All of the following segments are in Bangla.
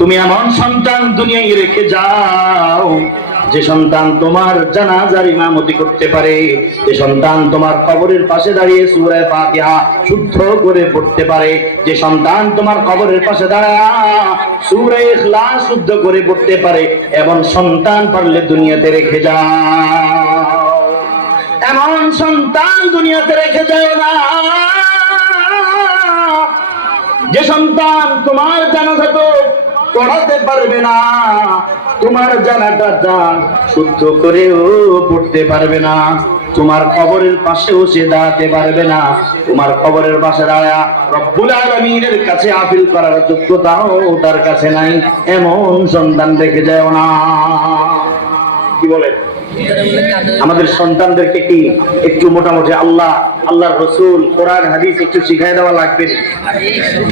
তুমি এমন সন্তান দুনিয়ায় রেখে যাও যে সন্তান তোমার জানাজার ইমামতি করতে পারে, যে সন্তান তোমার কবরের পাশে দাঁড়িয়ে সূরা ফাতিহা শুদ্ধ করে পড়তে পারে, যে সন্তান তোমার কবরের পাশে দাঁড়িয়ে সূরা ইখলাস শুদ্ধ করে পড়তে পারে, এমন সন্তান পারলে দুনিয়াতে রেখে যাও। এমন সন্তান দুনিয়াতে রেখে যাও না যে সন্তান তোমার জানাজা তো পড়াতে পারবে না, তোমার জানাজাটা শুদ্ধ করেও পড়তে পারবে না, তোমার কবরের পাশেও সে দাঁড়াতে পারবে না, তোমার কবরের পাশে দাঁড়া রব্বুল আলামিনের কাছে আপিল করার যোগ্যতাও তার কাছে নাই, এমন সন্তান রেখে যায় না। কি বলেন? আমাদের সন্তানদেরকে কি একটু মোটামুটি আল্লাহর রাসূল কোরআন হাদিস একটু শিখাই দেওয়া লাগবে?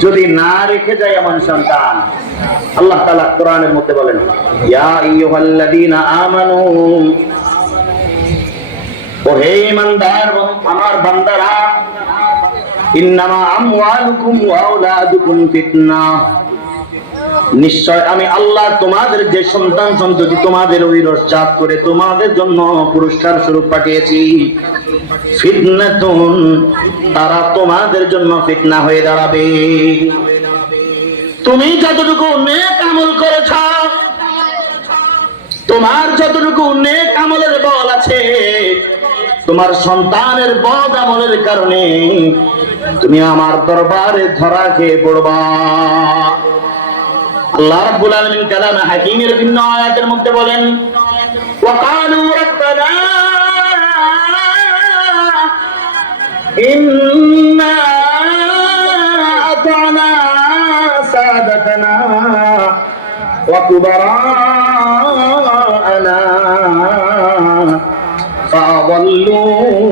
যদি না রেখে যায় এমন সন্তান, আল্লাহ তাআলা কোরআনের মধ্যে বলেন, ইয়া আইয়ুহাল্লাযীনা আমানু, ও হে ঈমানদার আমার বান্দারা, ইন্নামা আমওয়ালুকুম ওয়া আওলাদুকুম ফিতনাহ, নিশ্চয় আমি আল্লাহ তোমাদের যে সন্তান সন্ততি তোমাদের ঐরসজাত করে তোমাদের জন্য পুরস্কার স্বরূপ পাঠিয়েছি, ফিতনাতুন, তারা তোমাদের জন্য ফিতনা হয়ে দাঁড়াবে। তুমি যতটুকু নেক আমল করেছ, তোমার যতটুকু নেক আমলের বল আছে, তোমার সন্তানের বদ আমলের কারণে তুমি আমার দরবারে ধরা খেয়ে পড়বা। আল্লাহ রাব্বুল আলামিন কালামে হাকীমের ভিন্ন আয়াতের মধ্যে বলেন, ওয়াকালু রাব্বানা ইন্না আতানা সাদাতানা ওয়া কুবারানা ফাআদাল্লুনা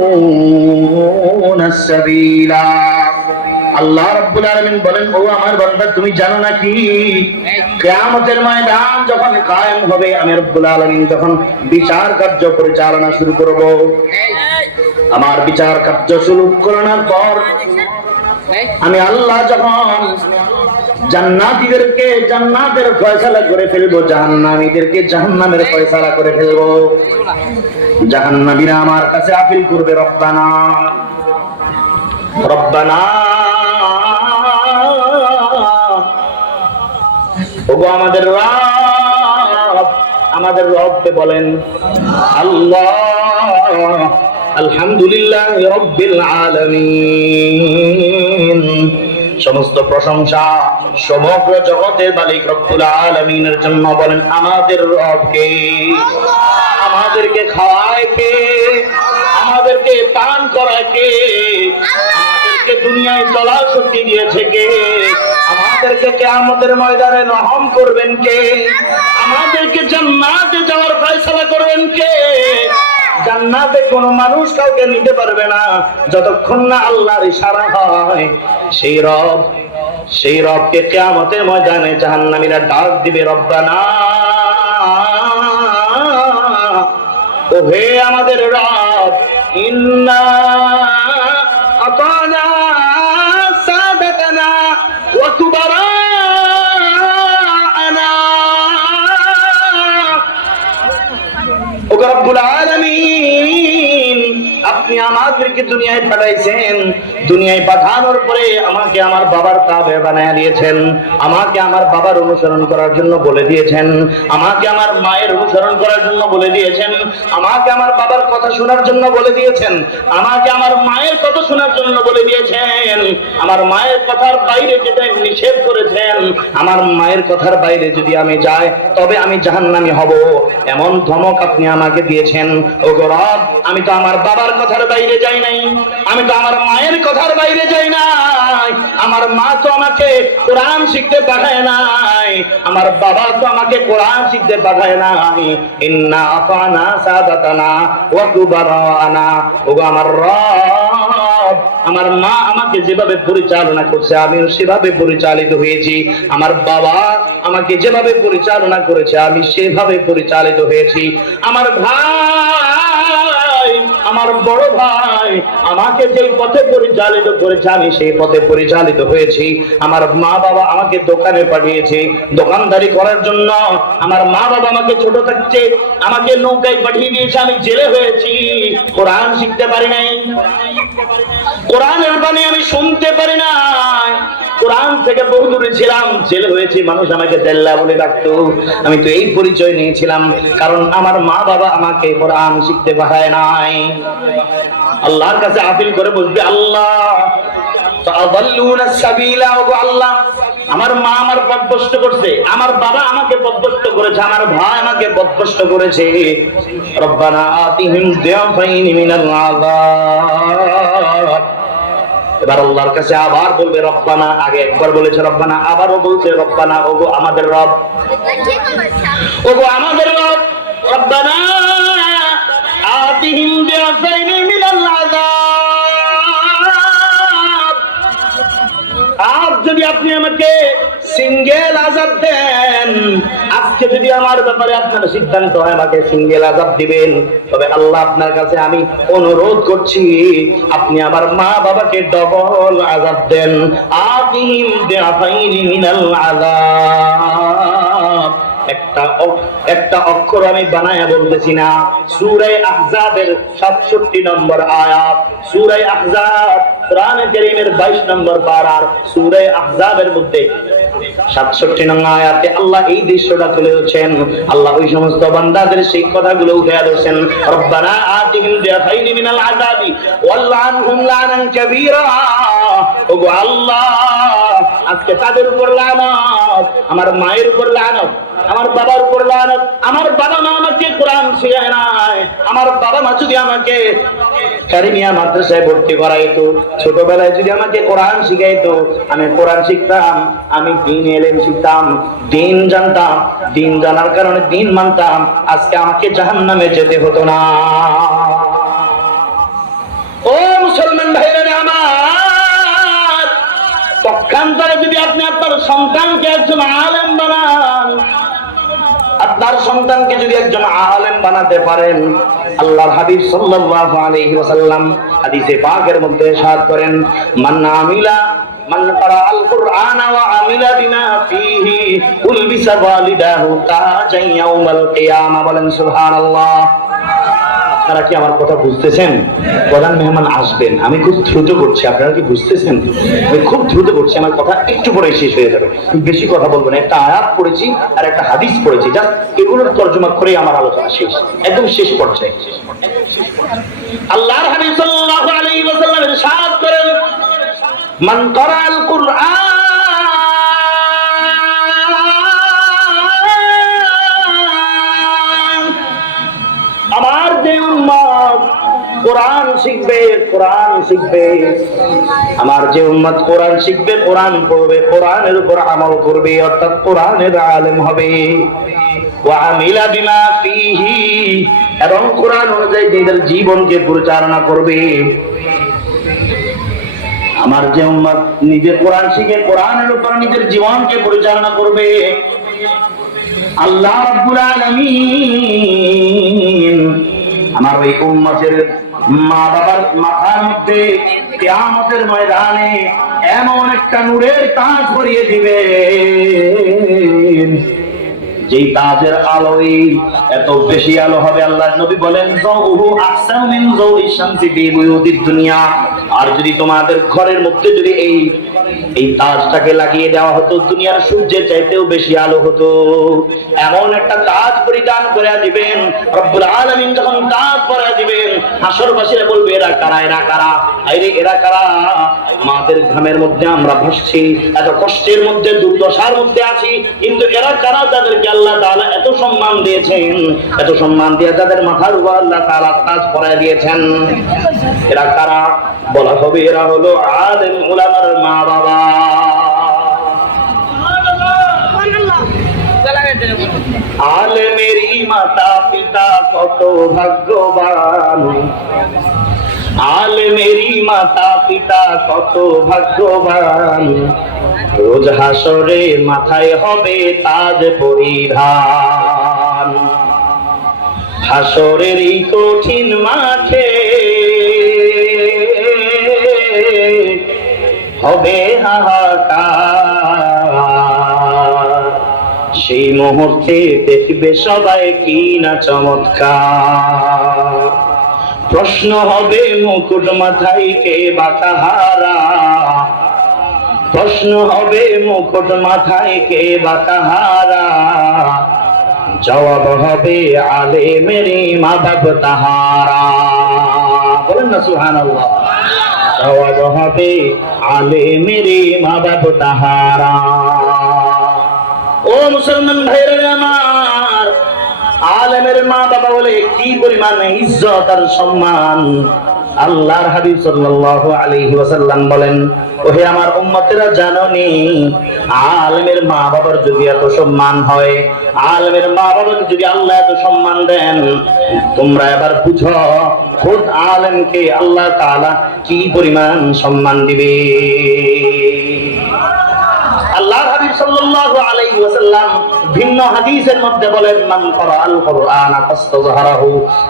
সাবিলা। আল্লাহ রাব্বুল আলামিন বলেন, ও আমার বান্দা তুমি জানো নাকি কিয়ামতের ময়দান যখন কায়েম হবে, আমি রব্বুল আলামিন যখন বিচার কার্য পরিচালনা শুরু করব, আমার বিচার কার্য শুরু করার পর আমি আল্লাহ যখন জান্নাতীদেরকে জান্নাতের ফয়সালা করে ফেলবো, জাহান্নামীদেরকে জাহান্নামের ফয়সালা করে ফেলবো, জাহান্নামীরা আমার কাছে আপিল করবে, রব্বানা রব্বানা, ওগো আমাদের রব, আমাদের রবকে বলেন আল্লাহ, আলহামদুলিল্লাহ রাব্বিল আলামিন, সমস্ত প্রশংসা সমগ্র জগতের মালিক রব্বুল আলামিনের জন্য। বলেন আমাদের রবকে, আমাদেরকে খাওয়ায় কে, আমাদেরকে পান করায় কে, আমাদেরকে দুনিয়ায় চলার শক্তি দিয়েছে কে, আমাদেরকে কিয়ামতের ময়দানে রহম করবেন কে, আমাদেরকে জান্নাতে যাওয়ার ফয়সালা করবেন কে। জান্নাতে কোনো মানুষ কাউকে নিতে পারবে না যতক্ষণ না আল্লাহর ইশারা হয়। সেই রবকে কিয়ামতের ময়দানে জাহান্নামীরা ডাক দিবে, রব্বানা, ও হে আমাদের রব, ইন্না আতানা সাদাতানা ওয়া কুবারানা, ও রব্বুল আলামিন, আপনি আমাদেরকে দুনিয়ায় পাঠাইছেন, দুনিয়ায় পাঠানোর পরে আমাকে আমার বাবার তাবে বানায় দিয়েছেন, আমাকে আমার বাবার অনুসরণ করার জন্য বলে দিয়েছেন, আমাকে আমার মায়ের অনুসরণ করার জন্য বলে দিয়েছেন, আমাকে আমার বাবার কথা শোনার জন্য বলে দিয়েছেন, আমাকে আমার মায়ের কথা শোনার জন্য বলে দিয়েছেন, আমার মায়ের কথার বাইরে যেটা নিষেধ করেছেন, আমার মায়ের কথার বাইরে যদি আমি যাই তবে আমি জাহান্নামী হব, এমন ধমক আপনি আমাকে দিয়েছেন। ও গো রব, আমি তো আমার বাবার কথার বাইরে যাই নাই, আমি তো আমার মায়ের কথার বাইরে যাই নাই, আমার মা তো আমাকে কোরআন শিখতে পাঠায় নাই, আমার বাবা তো আমাকে কোরআন শিখতে পাঠায় নাই। ইন্না আতানা সাদাতানা ওয়া কুবারানা, ওগো আমার রব, আমার মা আমাকে যেভাবে পরিচালনা করছে আমি সেভাবে পরিচালিত হয়েছি, আমার বাবা আমাকে যেভাবে পরিচালনা করেছে আমি সেভাবে পরিচালিত হয়েছি, আমার ভাই আমার বড় ভাই আমাকে যে পথে পরিচালিত করেছে আমি সেই পথে পরিচালিত হয়েছি। আমার মা বাবা আমাকে দোকানে পাঠিয়েছে দোকানদারি করার জন্য। আমার মা বাবা আমাকে ছোট থাকতে আমাকে নৌকায় পাঠিয়ে দিয়েছে, আমি জেলে হয়েছি, কোরআন শিখতে পারি নাই, কোরআনের বাণী আমি শুনতে পারি নাই, কোরআন থেকে বহু দূরে ছিলাম, জেলে হয়েছি, মানুষ আমাকে দেল্লা বলে ডাকতো। আমি তো এই পরিচয় নিয়েছিলাম কারণ আমার মা বাবা আমাকে কোরআন শিখতে পাঠায় নাই। আল্লাহর কাছে আপিল করে বলবে, আল্লাহ আল্লাহ আমার মা আমার পথভ্রষ্ট করছে, আমার বাবা আমাকে পথভ্রষ্ট করেছে, আমার ভাই আমাকে পথভ্রষ্ট করেছে। রব্বানা আতিহিম যিআফাইনি মিনাল আযাব। এবার আল্লাহর কাছে আবার বলবে রব্বানা, আগে একবার বলেছে রব্বানা, আবারও বলছে রব্বানা, ওগো আমাদের রব, ওগো আমাদের রব, রব্বানা আতিহিম যিআফাইনি মিনাল আযাব। আজ যদি আপনি আমাকে সিঙ্গেল আযাব দেন, আজকে যদি আমার ব্যাপারে আপনার সিদ্ধান্ত হয় আমাকে সিঙ্গেল আযাব দিবেন, তবে আল্লাহ আপনার কাছে আমি অনুরোধ করছি আপনি আমার মা বাবাকে ডবল আযাব দেন। আতিহিম যিআফাইনি মিনাল আযাব। একটা অক্ষর আমি বানায়া বলতেছি না। সূরা আহজাবের 67 নম্বর আয়াত, সূরা আহজাব কোরআন কারীমের 22 নম্বর পারার সূরা আহজাবের মধ্যে 67 নম্বর আয়াতে আল্লাহ এই দৃশ্যটা তুলে ধরেছেন। আল্লাহ ওই সমস্ত বান্দাদের সেই কথাগুলো উঠে ধরেছেন, রব্বানা আতিহিম যিআফাইনি মিনাল আযাবি ওয়ালআনহুম লানান কাবীরা। ওগো আল্লাহ আজকে তাদের উপর লানত, আমার মায়ের উপর লানত, আমার বাবার উপর লানত। আমার বাবা মা আমাকে কোরআন শিখায় নাই, আমার বাবা মা যদি আমাকে কারিমিয়া মাদ্রাসায় ভর্তি করাইতো, ছোটবেলায় যদি আমাকে কোরআন শিখাইতো, আমি কোরআন শিখতাম, আমি দ্বীন ইলম শিখতাম, দ্বীন জানতাম, দ্বীন জানার কারণে দ্বীন মানতাম, আজকে আমাকে জাহান্নামে যেতে হতো না। ও মুসলমান ভাইরা আমার, পক্ষান্তরে যদি আপনি আপনার সন্তানকে একজন আলেম বানান, আপনার সন্তানকে যদি একজন আলেম বানাতে পারেন, আল্লাহর হাবিব সাল্লাল্লাহু আলাইহি ওয়াসাল্লাম হাদিসে পাকের মধ্যে ইরশাদ করেন, মান ক্বারা আল কুরআন ওয়া আমিলা বিমা ফীহি উলবিসা ওয়ালিদাহু তাজান ইয়াউমাল কিয়ামা। বলেন সুবহানাল্লাহ। আপনারা কি আমার কথা বুঝতেছেন? প্রধান মেহমান আসবেন, আমি খুব দ্রুত করছি, আপনারা কি বুঝতেছেন? আমি খুব দ্রুত করছি, আমার কথা একটু পরে শেষ হয়ে যাবে, বেশি কথা বলবো না। একটা আয়াত পড়েছি আর একটা হাদিস পড়েছি, জাস্ট এগুলোর তর্জমা করে আমার আলোচনা শেষ, একদম শেষ পর্যায়ে। আল্লাহর হাবিব সাল্লাল্লাহু আলাইহি ওয়াসাল্লাম ইরশাদ করেন, মান ক্বারা আল কুরআন, আমার যে উম্মত কোরআন শিখবে, কোরআন শিখবে, আমার যে উম্মত কোরআন শিখবে, কোরআন পড়বে, কোরআনের উপর আমল করবে, অর্থাৎ কোরআনের আলেম হবে, ওয়া আমিলা বিমা ফীহি, এবং কোরআন অনুযায়ী নিজের জীবনকে পরিচালনা করবে। আমার যে উম্মত নিজে কোরআন শিখে কোরআনের উপর নিজের জীবনকে পরিচালনা করবে, আল্লাহ রাব্বুল আলামিন আমার ওই উম্মতের মা বাবার মাথার মধ্যে কিয়ামতের ময়দানে এমন একটা নূরের তাজ ভরিয়ে দিবেন, যেই তাজের আলোয় এত বেশি আলো হবে, আল্লাহর নবী বলেন যাউহু আহসানু মিন যাউইশ শামসি ফি বুয়ুতিদ দুনিয়া। আর যদি তোমাদের ঘরের মধ্যে যদি এই তাজটাকে লাগিয়ে দেওয়া হতো, দুনিয়ার সূর্যের চাইতেও বেশি আলো হতো। এমন একটা তাজ পরিধান করে দিবেন রব্বুল আলামিন। যখন তাজ পরে দিবেন, হাসরবাসীরা বলবে এরা কারা, এরা কারা, আরে এরা কারা? আমাদের ঘামের মধ্যে আমরা ভাসছি, এত কষ্টের মধ্যে দুর্দশার মধ্যে আছি, কিন্তু এরা কারা যাদেরকে আল্লাহ তাআলা এত সম্মান দিয়েছেন, এত সম্মান দিয়ে যাদের মাথার উপর আল্লাহ তাআলা তাজ পরায় দিয়েছেন, এরা কারা? বলা হবে এরা হলো আলেম উলামার মা বাবা। আলেমেরই মাতা পিতা কত ভাগ্যবান, আলেমেরই মাতা পিতা কত ভাগ্যবান, রোজ হাসরে মাথায় হবে তাজ পরিধান। হাসরের এই কঠিন মাঠে হবে হাহাকার। সেই মুহূর্তে দেখবে সবাই কি না চমৎকার। প্রশ্ন হবে মুকুট মাথায় কে বা কাহারা, প্রশ্ন হবে মুকুট মাথায় কে বা কাহারা, জবাব হবে আলেমের মা বাপ তাহারা। বলেন না সুবহানাল্লাহ। জবাব হবে আলেমের মা বাপ তাহারা। ও মুসলমান ভাইরা আমার, আলেমের মা বাবা বলে কি পরিমাণ ইজ্জত আর সম্মান। আল্লাহর হাবিব সাল্লাল্লাহু আলাইহি ওয়াসাল্লাম বলেন, ওহে আমার উম্মতেরা জানোনি, আলেমের মা বাবার যদি এত সম্মান হয়, আলেমের মা বাবাকে যদি আল্লাহ এত সম্মান দেন, তোমরা এবার বুঝো খুদ আলেমকে আল্লাহ তাআলা কি পরিমাণ সম্মান দিবে। আল্লাহর হাবিব সাল্লাল্লাহু আলাইহি ওয়াসাল্লাম ভিন্ন হাদিসের মধ্যে বলেন, মান ক্বারাআল কুরআনা ফাস্তাযহারাহু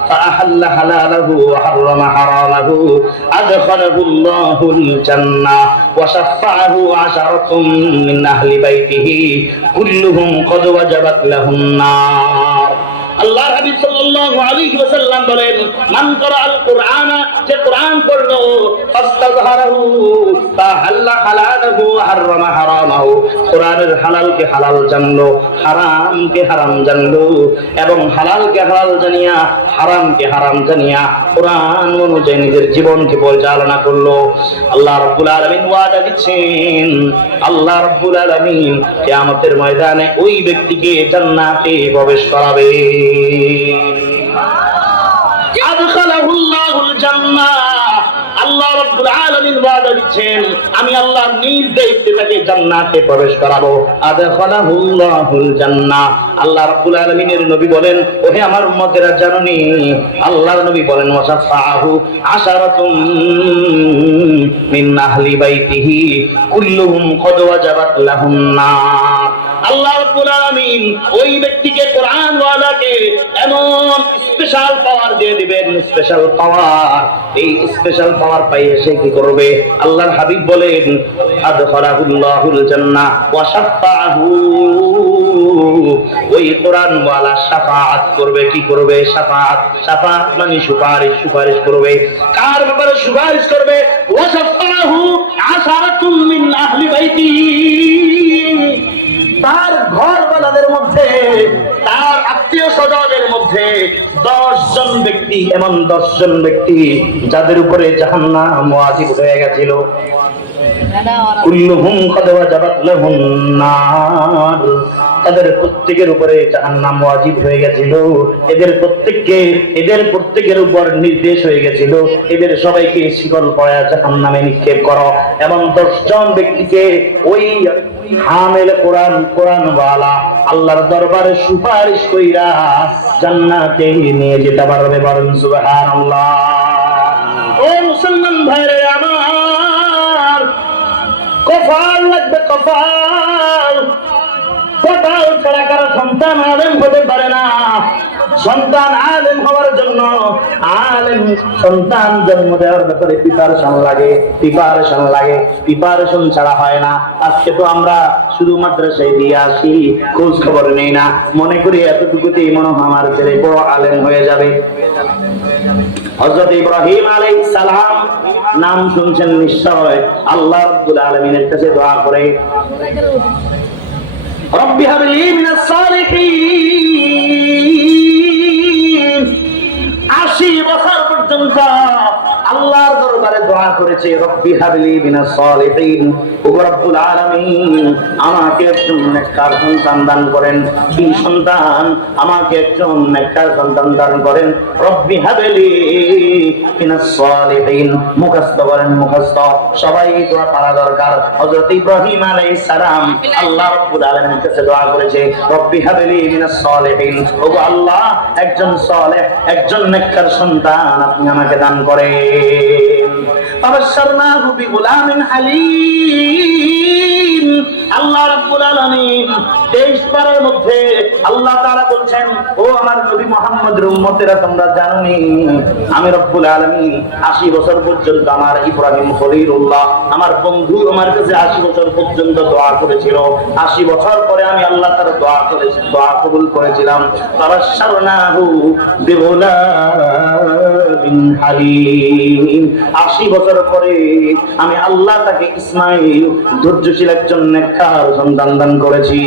ফাআহাল্লা হালালাহু ওয়া হারামা হারামাহু আদখালাহুল্লাহুল জান্নাহ ওয়া শাফাআহু আশারাতুম মিন আহলি বাইতিহি কুল্লুহুম ক্বাদ ওয়াজাবাত লাহুন নার। আল্লাহর হাবিব সাল্লাল্লাহু আলাইহি ওয়াসাল্লাম বলেন, মান ক্বারাআল কুরআনা, যে কুরআন পড়লো, ফাস্তাযহারাহু ফাহাল্লা হালালাহু ওয়া হারামা হারামাহু, কুরআনের হালালকে হালাল জানলো, হারামকে হারাম জানলো, এবং হালালকে হালাল জানিয়া হারামকে হারাম জানিয়া কুরআন অনুযায়ী নিজের জীবনকে পরিচালনা করলো। আল্লাহ রাব্বুল আলামিন ওয়াদা দিচ্ছেন, আল্লাহ রাব্বুল আলামিন কিয়ামতের ময়দানে ওই ব্যক্তিকে জান্নাতে প্রবেশ করাবে। আদখালাহুল্লাহুল জান্নাহ, আল্লাহ রাব্বুল আলামিন ওয়াদা দিচ্ছেন, আমি আল্লাহ নিজ দায়িত্বে তাকে জান্নাতে প্রবেশ করাবো। আদখালাহুল্লাহুল জান্নাহ। আল্লাহ রাব্বুল আলামিনের নবী বলেন, ওহে আমার উম্মতেরা জানোনি, আল্লাহর নবী বলেন, ওয়াসাফাহু আশারাতুম মিন আহলি বাইতিহি কুল্লুহুম ক্বাদ ওয়াজাবাত লাহুন নার। আল্লাহ রাব্বুল আলামিন ওই ব্যক্তিকে, কোরআন ওয়ালাকে এমন স্পেশাল পাওয়ার দিয়ে দিবেন, স্পেশাল পাওয়ার। এই স্পেশাল পাওয়ার পাইয়ে সে কি করবে? আল্লাহর হাবিব বলেন, আদখালাহুল্লাহুল জান্নাহ ওয়া শাফাআহু, ওই কোরআন ওয়ালা শাফাআত করবে। কি করবে? শাফাআত। শাফাআত মানে সুপারিশ, সুপারিশ করবে। কার ব্যাপারে সুপারিশ করবে? ওয়া শাফাআহু আশারাতুম মিন আহলি বাইতি, তার ঘরওয়ালাদের মধ্যে, তার আত্মীয় স্বজনের মধ্যে 10 জন ব্যক্তি, এমন 10 জন ব্যক্তি যাদের উপরে জাহান্নাম ওয়াজিব হয়ে গেছিল। কুল্লুহুম ক্বাদ ওয়াজাবাত লাহুন নার, তাদের প্রত্যেকের উপরে জাহান্নাম ওয়াজিব হয়ে গেছিল। এদের প্রত্যেকের উপর নির্দেশ হয়ে গেছিল, এদের সবাইকে শিকল পরায়া জাহান্নামে নিক্ষেপ করো। এবং 10 জন ব্যক্তিকে ওই হামেল কোরআন ওয়ালা আল্লাহর দরবারে সুপারিশ কইরা জান্নাতে নিয়ে যেতে পারবে। বলেন সুবহানাল্লাহ। ও মুসলমান ভাইরে আমার, কপাল লাগবে, কপাল। কপাল ছাড়া কারো সন্তান আলেম হতে পারে না। সন্তান আলেম হওয়ার জন্য, আলেম সন্তান জন্ম দেওয়ার ব্যাপারে প্রিপারেশন লাগে, প্রিপারেশন লাগে। প্রিপারেশন ছাড়া হয় না। আজকে তো আমরা শুধু মাদ্রাসায় দিয়ে আসি, খোঁজ খবর নেই না, মনে করি এতটুকুতেই মনে হয় আমার ছেলে বড় আলেম হয়ে যাবে। হযরত ইব্রাহিম আলাইহিস সালাম নাম শুনছেন নিশ্চয়। আল্লাহ রাব্বুল আলামিনের কাছে দোয়া করে, রব্বি হাবলি মিনাস সালিহিন। 80 বছর পর্যন্ত আল্লাহর দরবারে দোয়া করেছে, রব্বি হাবলি মিনাস সালিহিন, ও রব্বুল আলামিন আমাকে একজন নেককার সন্তান দান করেন। কি সন্তান? আমাকে একজন নেককার সন্তান দান করেন। রব্বি হাবলি মিনাস সালিহিন। মুখস্থ করেন, মুখস্থ। সবাই দোয়া করা দরকার। হযরত ইব্রাহিম আলাইহিস সালাম আল্লাহ রাব্বুল আলামিনের কাছে দোয়া করেছে, রব্বি হাবলি মিনাস সালিহিন, ও আল্লাহ একজন সালেহ, একজন নেককার সন্তান আপনি আমাকে দান করেন। ফাবাশশারনাহু বিগুলামিন হালিম। আল্লাহ রাব্বুল আলামিন 23 পারার মধ্যে আল্লাহ তাআলা বলছেন, ও আমার নবী মুহাম্মদের উম্মতেরা, তোমরা জানোনি আমি রব্বুল আলামিন 80 বছর পর্যন্ত আমার ইব্রাহিম খলিলুল্লাহ আমার বন্ধু আমার কাছে 80 বছর পর্যন্ত দোয়া করেছিল। 80 বছর পরে আমি আল্লাহ তার দোয়া কবুল করেছিলাম। তাবাশশারনাহু বিগুলামিন হালিম। 80 বছর পরে আমি আল্লাহ তাকে ইসমাঈল ধৈর্যশীল একজন নেককার সন্তান দান করেছি।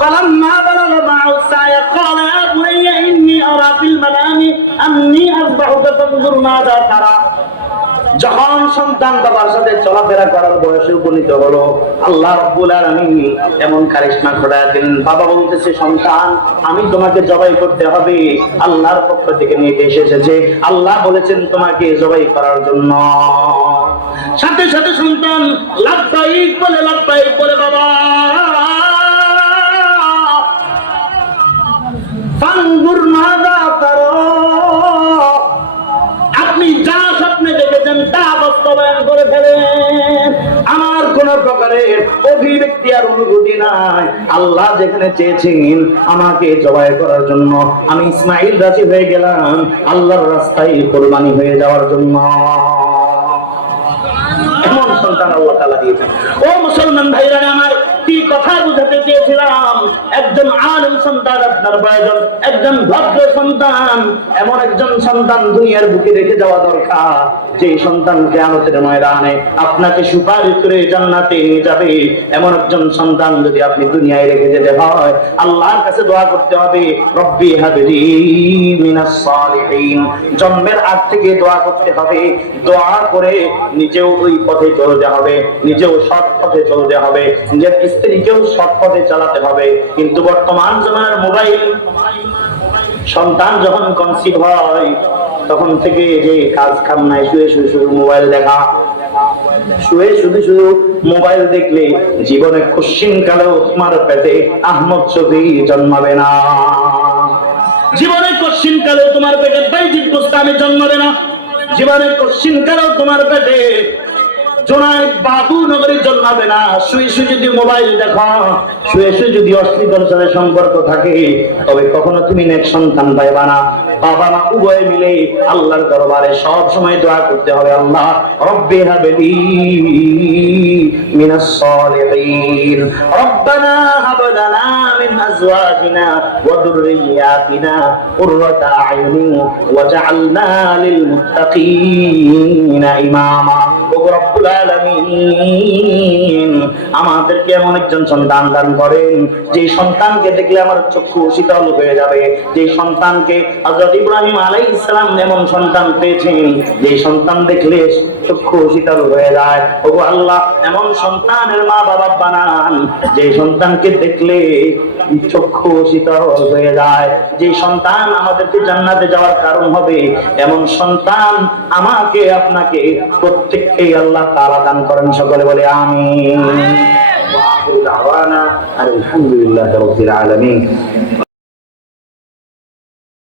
فلما بلغ معه السعي قال يا بني إني أرى في المنام أني أذبحك فانظر ماذا ترى। যখন সন্তান বাবার সাথে চলাফেরা করার বয়সে উপনীত হলো, আল্লাহ রাব্বুল আলামিন এমন কারিশমা ঘটায় দিলেন। বাবা বলতেছে, সন্তান আমি তোমাকে জবাই করতে হবে, আল্লাহর পক্ষ থেকে নির্দেশ এসেছে, আল্লাহ বলেছেন তোমাকে জবাই করার জন্য। সাথে সাথে সন্তান লাব্বাইক বলে বাবা ফানজুর মাযা তারা, আপনি যা স্বপ্নে দেখেছেন তা বাস্তবায়ন করে ফেলেন। আমার কোন প্রকারের অভিব্যক্তি আর অনুভূতি নাই। আল্লাহ যেখানে চেয়েছেন আমাকে জবাই করার জন্য, আমি ইসমাঈল রাজি হয়ে গেলাম আল্লাহর রাস্তায় কুরবানি হয়ে যাওয়ার জন্য। এমন সন্তান আল্লাহ তাআলা দিয়েছেন। ও মুসলমান ভাইরা আমার, কি কথা বুঝাতে চেয়েছিলাম, একজন আলেম সন্তান আপনার প্রয়োজন, একজন ভদ্র সন্তান, এমন একজন সন্তান দুনিয়ার বুকে রেখে যাওয়া দরকার, যে সন্তান কিয়ামতের ময়দানে আপনাকে সুপারিশ করে জান্নাতে নিয়ে যাবে। এমন একজন সন্তান যদি আপনি দুনিয়ায় রেখে যেতে হয়, আল্লাহর কাছে দোয়া করতে হবে, রব্বি হাবলি মিনাস সালিহিন। জন্মের আগ থেকে দোয়া করতে হবে, দোয়া করে নিজেও ওই পথে চলতে হবে, নিজেও সৎ পথে চলতে হবে, নিজের স্ত্রীকেও সৎ পথে চালাতে হবে। কিন্তু বর্তমান জমানার মোবাইল, সন্তান যখন কনসিভ হয় তখন থেকে যে কাজ কাম নাই, শুয়ে শুধু মোবাইল দেখা, শুধু মোবাইল দেখলে জীবনে কোশ্চিন কালেও তোমার পেটে আহমদ শফি জন্মাবে না। জীবনে কোশ্চিন কালেও তোমার পেটে বাইজিদ বুস্তামি জন্মাবে না। জীবনে কোশ্চিন কালেও তোমার পেটে জোনায়েদ বাবু নগরী জন্মাবে না। শুয়ে যদি মোবাইল দেখো, শুয়ে যদি অশ্লীলতার সাথে সম্পর্ক থাকে, তবে কখনো তুমি নেক সন্তান পাইবা না। বাবা মা উভয়ে মিলে আল্লাহর দরবারে সব সময় দোয়া করতে হবে, আল্লাহ রব্বি হাবলি মিনাস সালিহিন, রব্বানা হাব লানা মিন আজওয়াজিনা ওয়া যুররিয়াতিনা কুররাতা আয়ুনিন ওয়াজআলনা লিল মুত্তাকিনা ইমামা। ও রব্বুল আলামিন, আমাদেরকে এমন একজন সন্তান দান করেন যে সন্তানকে দেখলে আমার চক্ষু শীতল হয়ে যাবে, যে সন্তানকে হযরত ইব্রাহিম আলাইহিস সালাম এমন সন্তান পেয়েছেন যে সন্তান দেখলে চক্ষু শীতল হয়ে যায়। ওগো আল্লাহ, এমন সন্তানের মা বাবা বানান যে সন্তানকে দেখলে চক্ষু শীতল হয়ে যায়, যে সন্তান আমাদেরকে জান্নাতে যাওয়ার কারণ হবে। এমন সন্তান আমাকে আপনাকে প্রত্যেককে আল্লাহ তাআলা দান করেন। সকলে বলে আমিন। ওয়া আখিরু দাওয়ানা আলহামদুলিল্লাহি রাব্বিল আলামিন।